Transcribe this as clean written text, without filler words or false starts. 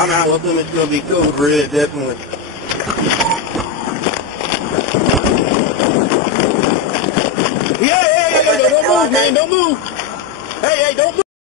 I'm out with them. It's going to be code red, definitely. Yeah, don't move, man. Don't move. Hey, don't move.